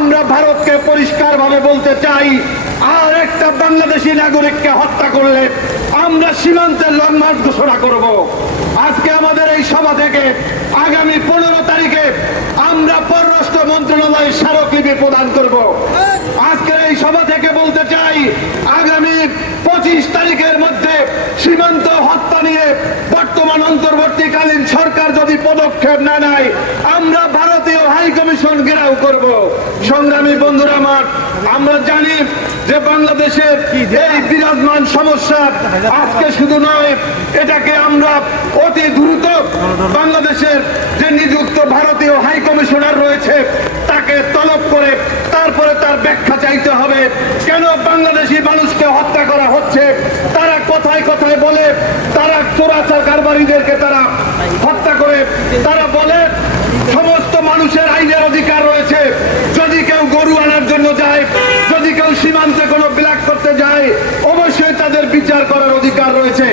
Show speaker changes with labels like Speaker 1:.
Speaker 1: আমরা ভারতকে পরিষ্কার ভাবে বলতে চাই, আর একটা বাংলাদেশি নাগরিককে হত্যা করলে আমরা সীমান্তের লং মার্চ ঘোষণা করব। আজকে আমাদের এই সভা থেকে আগামী পনেরো তারিখে আমরা পররাষ্ট্র মন্ত্রণালয়ের স্মারকলিপি প্রদান করব। আজকের এই সভা থেকে বলতে চাই, আগামী পঁচিশ তারিখের মধ্যে সীমান্ত হত্যা নিয়ে বর্তমান অন্তর্বর্তীকালীন সরকার যদি পদক্ষেপ না নেয় আমরা ভারতীয় হাই কমিশন ঘেরাও করব। সংগ্রামী বন্ধুরা আমার, আমরা জানি যে বাংলাদেশের এই বিরাজমান সমস্যা আজকে শুধু নয়, এটাকে আমরা অতি দ্রুত বাংলাদেশের যে নিযুক্ত ভারতীয় হাই কমিশনার রয়েছে, তাকে তলব করে তারপরে তার ব্যাখ্যা চাইতে হবে। কেন বাংলাদেশি মানুষকে হত্যা করা হচ্ছে? তারা কথায় কথায় বলে, তারা চোরাচার কারবারিদেরকে তারা হত্যা করে। তারা বলে বিচার করার অধিকার রয়েছে।